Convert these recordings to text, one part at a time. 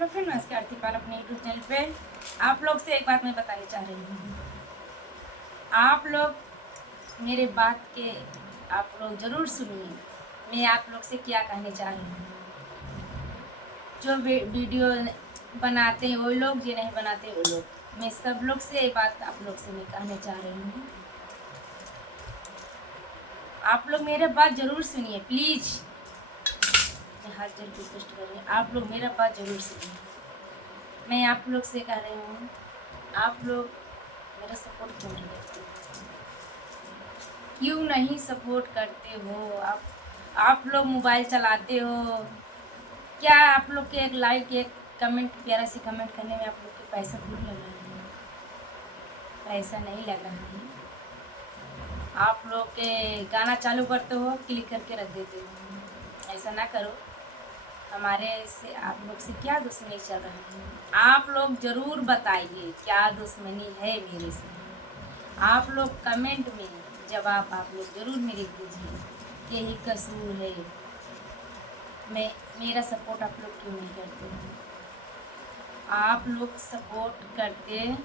Hello friend, नमस्कार। आरती पाल अपने YouTube channel पे आप लोग से एक बात मैं बताना चाह रही हूँ। आप लोग मेरे बात के आप लोग ज़रूर सुनिए। मैं आप लोग से क्या कहने चाह रही हूँ। जो वीडियो बनाते हैं वो लोग, जो नहीं बनाते वो लोग, मैं सब लोग से ये बात आप लोग से मैं कहने चाह रही हूँ। आप लोग मेरे बात ज़रूर सुनिए प्लीज़। मैं हाथ जोड़ के रिक्वेस्ट कर रही हूँ, आप लोग मेरा बात ज़रूर सुनिए। मैं आप लोग से कह रही हूँ, आप लोग मेरा सपोर्ट क्यों नहीं करते? क्यों नहीं सपोर्ट करते हो? आप लोग मोबाइल चलाते हो क्या? आप लोग के एक लाइक, एक कमेंट, प्यारा से कमेंट करने में आप लोग के पैसा थोड़ी लग रहा है। पैसा नहीं लग रहा है। आप लोग के गाना चालू करते हो, क्लिक करके रख देते हो। ऐसा ना करो। हमारे से आप लोग से क्या दुश्मनी चल रहा है? आप लोग ज़रूर बताइए क्या दुश्मनी है मेरे से। आप लोग कमेंट में जवाब आप लोग ज़रूर मेरे दीजिए। यही कसूर है। मेरा सपोर्ट आप लोग क्यों नहीं करते हैं? आप लोग सपोर्ट करते,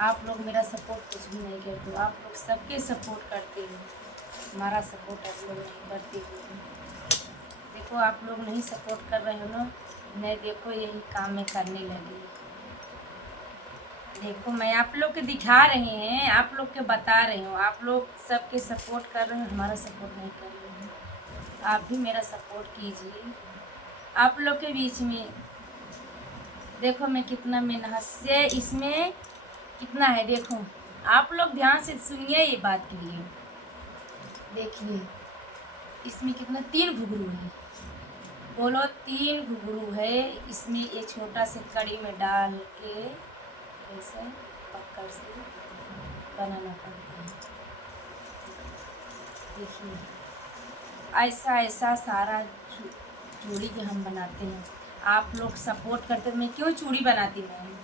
आप लोग मेरा सपोर्ट कुछ भी नहीं करते। आप लोग सबके सपोर्ट करते हो, हमारा सपोर्ट आप लोग नहीं करते हो। देखो आप लोग नहीं सपोर्ट कर रहे हो ना, मैं देखो यही काम में करने लगी। देखो मैं आप लोग के दिखा रहे हैं, आप लोग के बता रही हूँ। आप लोग सबके सपोर्ट कर रहे हो, हमारा सपोर्ट नहीं कर रहे हो। आप भी मेरा सपोर्ट कीजिए। आप लोग के बीच में देखो मैं कितना मेहनत से इसमें कितना है। देखो आप लोग ध्यान से सुनिए ये बात के लिए। देखिए इसमें कितना 3 घुघरू है। बोलो 3 घुघरू है। इसमें ये छोटा से कड़ी में डाल के ऐसे पकड़ से बनाना पड़ता है। देखिए ऐसा ऐसा सारा चूड़ी के हम बनाते हैं। आप लोग सपोर्ट करते तो मैं क्यों चूड़ी बनाती? मैं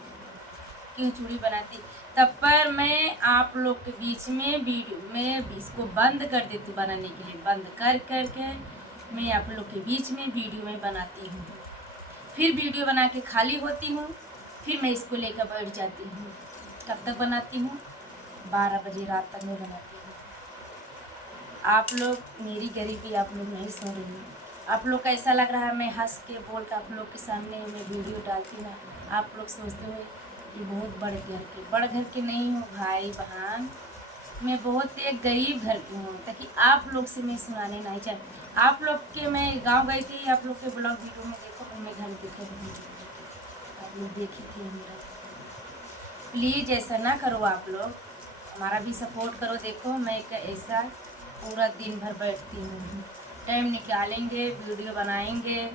क्यों चूड़ी बनाती? तब पर मैं आप लोग के बीच में वीडियो में इसको बंद कर देती। बनाने के लिए बंद कर के मैं आप लोग के बीच में वीडियो में बनाती हूँ। फिर वीडियो बना के खाली होती हूँ, फिर मैं इसको लेकर बैठ जाती हूँ। कब तक बनाती हूँ? 12 बजे रात तक मैं बनाती हूँ। आप लोग मेरी गरीबी आप लोग नहीं सुन रही हो। आप लोग का ऐसा लग रहा है मैं हंस के बोल कर आप लोग के सामने मैं वीडियो डालती हूँ। आप लोग सोचते हो ये बहुत बड़ घर के नहीं हूँ भाई बहन। मैं बहुत एक गरीब घर की हूँ, ताकि आप लोग से मैं सुनाने नहीं चाहती। आप लोग के मैं गांव गई थी, आप लोग के ब्लॉग वीडियो में देखो तो मैं घर दिखे रही। आप लोग देखी थी मेरा। प्लीज़ ऐसा ना करो। आप लोग हमारा भी सपोर्ट करो। देखो मैं एक ऐसा पूरा दिन भर बैठती हूँ, टाइम निकालेंगे, वीडियो बनाएंगे,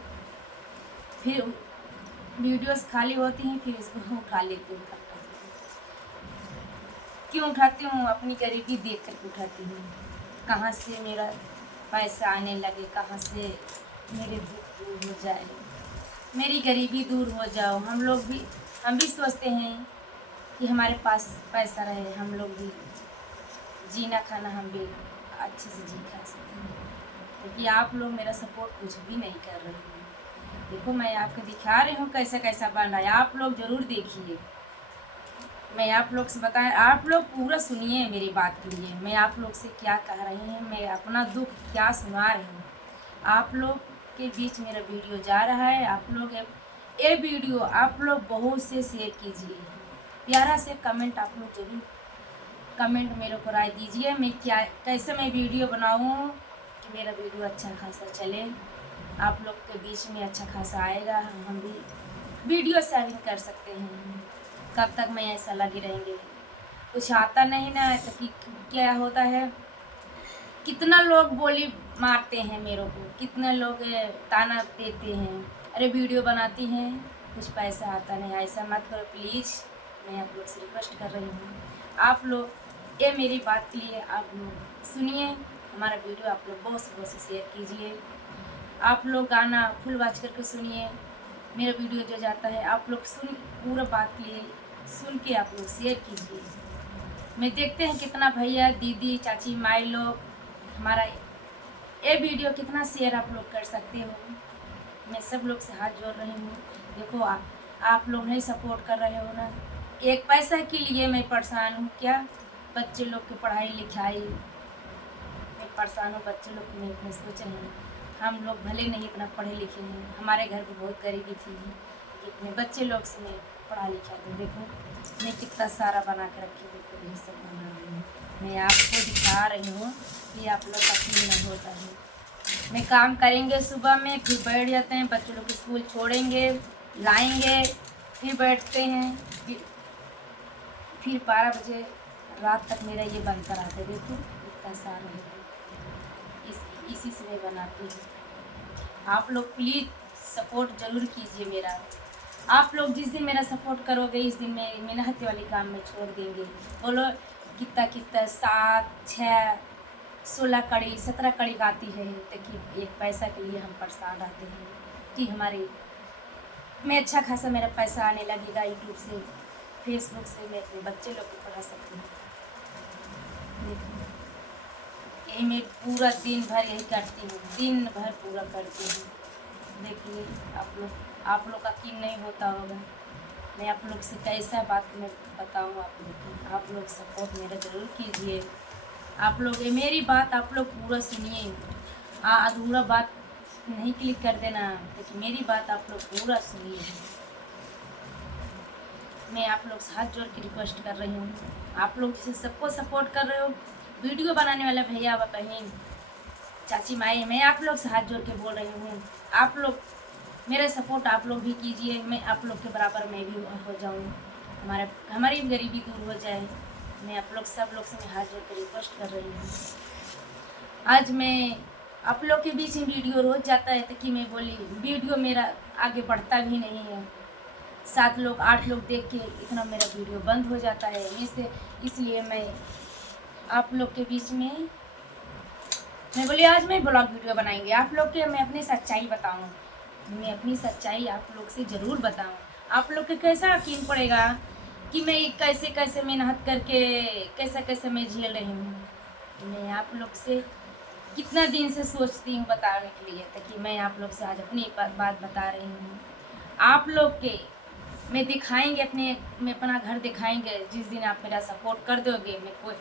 फिर वीडियोस खाली होती हैं, फिर इसको उठा लेती हूँ। क्यों उठाती हूँ? अपनी गरीबी देख कर उठाती हूँ। कहाँ से मेरा पैसा आने लगे, कहाँ से मेरे दुख दूर हो जाए, मेरी गरीबी दूर हो जाओ। हम भी सोचते हैं कि हमारे पास पैसा रहे, हम लोग भी जीना खाना हम भी अच्छे से जी खा सकते हैं। क्योंकि आप लोग मेरा सपोर्ट कुछ भी नहीं कर रहे हैं। देखो मैं आपको दिखा रही हूँ कैसा कैसा बन रहा है। आप लोग ज़रूर देखिए। मैं आप लोग से बताएं, आप लोग पूरा सुनिए मेरी बात के लिए। मैं आप लोग से क्या कह रही हूँ, मैं अपना दुख क्या सुना रही हूँ। आप लोग के बीच मेरा वीडियो जा रहा है। आप लोग ये वीडियो आप लोग बहुत से शेयर कीजिए। प्यारा से कमेंट आप लोग जरूर कमेंट मेरे को राय दीजिए। मैं क्या कैसे मैं वीडियो बनाऊँ कि मेरा वीडियो अच्छा खासा चले, आप लोग के बीच में अच्छा खासा आएगा, हम भी वीडियो शेयरिंग कर सकते हैं। कब तक मैं ऐसा लगे रहेंगे? कुछ आता नहीं ना तो क्या होता है, कितना लोग बोली मारते हैं मेरे को, कितने लोग ताना देते हैं, अरे वीडियो बनाती हैं कुछ पैसा आता नहीं। ऐसा मत करो प्लीज़। मैं आप लोग से रिक्वेस्ट कर रही हूँ। आप लोग ये मेरी बात के लिए आप लोग सुनिए। हमारा वीडियो आप लोग बहुत से शेयर कीजिए। आप लोग गाना फुल वॉच करके सुनिए। मेरा वीडियो जो जाता है आप लोग सुन पूरा बात के लिए सुन के आप लोग शेयर कीजिए। मैं देखते हैं कितना भैया दीदी चाची माई लोग हमारा ये वीडियो कितना शेयर आप लोग कर सकते हो। मैं सब लोग से हाथ जोड़ रही हूँ। देखो आप लोग नहीं सपोर्ट कर रहे हो ना, एक पैसा के लिए मैं परेशान हूँ क्या? बच्चे लोग की पढ़ाई लिखाई मैं परेशान हूँ, बच्चे लोग की नहीं इतने सोच रहे हैं। हम लोग भले नहीं इतना पढ़े लिखे हैं, हमारे घर पे बहुत गरीबी थी, अपने बच्चे लोग से मैं पढ़ा लिखा दूँ। देखो मैं कितना सारा बना के रखी, देखो यही सब बना रही हूँ। मैं आपको दिखा रही हूँ कि आप लोग का फील नहीं होता है। मैं काम करेंगे सुबह में, फिर बैठ जाते हैं, बच्चों लोग स्कूल छोड़ेंगे, लाएंगे, फिर बैठते हैं, फिर 12 बजे रात तक मेरा ये बनता रहता है। देखो इतना सारा है, इसी से मैं बनाती हूँ। आप लोग प्लीज़ सपोर्ट ज़रूर कीजिए मेरा। आप लोग जिस दिन मेरा सपोर्ट करोगे, इस दिन मैं मेहनत वाली काम में छोड़ देंगे। बोलो कितना कितना 7, 6, 16 कड़ी 17 कड़ी आती है, ताकि एक पैसा के लिए हम परेशान रहते हैं कि हमारे मैं अच्छा खासा मेरा पैसा आने लगेगा यूट्यूब से, फेसबुक से, मैं अपने बच्चे लोग को पढ़ा सकती हूँ। देखिए यही मैं पूरा दिन भर यही करती हूँ, दिन भर पूरा करती हूँ। देखिए आप लोग का यकीन नहीं होता होगा, मैं आप लोग से कैसा बात मैं बताऊँ आप लोग सपोर्ट मेरा ज़रूर कीजिए। आप लोग ये मेरी बात आप लोग पूरा सुनिए, अधूरा बात नहीं क्लिक कर देना, लेकिन मेरी बात आप लोग पूरा सुनिए। मैं आप लोग से हाथ जोड़ के रिक्वेस्ट कर रही हूँ, आप लोग जैसे सबको सपोर्ट कर रहे हो, वीडियो बनाने वाला भैया व बहन, चाची माई, मैं आप लोग से हाथ जोड़ के बोल रही हूँ, आप लोग मेरा सपोर्ट आप लोग भी कीजिए। मैं आप लोग के बराबर मैं भी हो जाऊँ, हमारी गरीबी दूर हो जाए। मैं आप लोग सब लोग से मैं हाथ जोड़ के रिक्वेस्ट कर रही हूँ। आज मैं आप लोग के बीच में वीडियो रोज जाता है, तो कि मैं बोली वीडियो मेरा आगे बढ़ता भी नहीं है, 7 लोग 8 लोग देख के इतना मेरा वीडियो बंद हो जाता है। इसलिए मैं आप लोग के बीच में मैं बोली आज मैं ब्लॉग वीडियो बनाएंगे आप लोग के, मैं अपनी सच्चाई बताऊँ, मैं अपनी सच्चाई आप लोग से ज़रूर बताऊँ। आप लोग के कैसा यकीन पड़ेगा कि मैं कैसे कैसे मेहनत करके कैसे कैसे मैं झेल रही हूँ। मैं आप लोग से कितना दिन से सोचती हूँ बताने के लिए, ताकि मैं आप लोग से आज अपनी बात बता रही हूँ। आप लोग के मैं अपना घर दिखाएंगे जिस दिन आप मेरा सपोर्ट कर दोगे। मैं कोई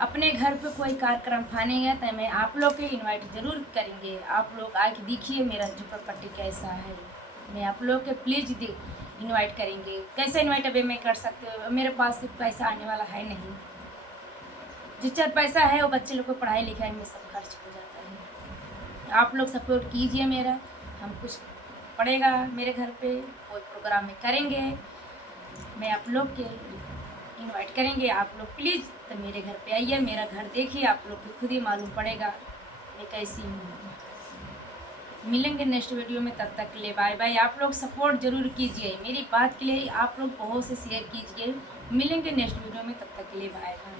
अपने घर पे कोई कार्यक्रम फानेंगे तो मैं आप लोग के इनवाइट ज़रूर करेंगे। आप लोग आके देखिए मेरा झोपड़पट्टी कैसा है, मैं आप लोग के प्लीज़ इनवाइट करेंगे। कैसे इनवाइट अभी मैं कर सकती हूँ, मेरे पास सिर्फ पैसा आने वाला है नहीं, जितना पैसा है वो बच्चे लोग को पढ़ाई लिखाई में सब खर्च हो जाता है। आप लोग सपोर्ट कीजिए मेरा, हम कुछ पड़ेगा मेरे घर पे कोई प्रोग्राम में करेंगे, मैं आप लोग के इनवाइट करेंगे। आप लोग प्लीज़ तो मेरे घर पे आइए, मेरा घर देखिए, आप लोग को खुद ही मालूम पड़ेगा मैं कैसी हूँ। मिलेंगे नेक्स्ट वीडियो में, तब तक के लिए बाय बाय। आप लोग सपोर्ट ज़रूर कीजिए मेरी बात के लिए, आप लोग बहुत से शेयर कीजिए। मिलेंगे नेक्स्ट वीडियो में, तब तक के लिए बाय बाय।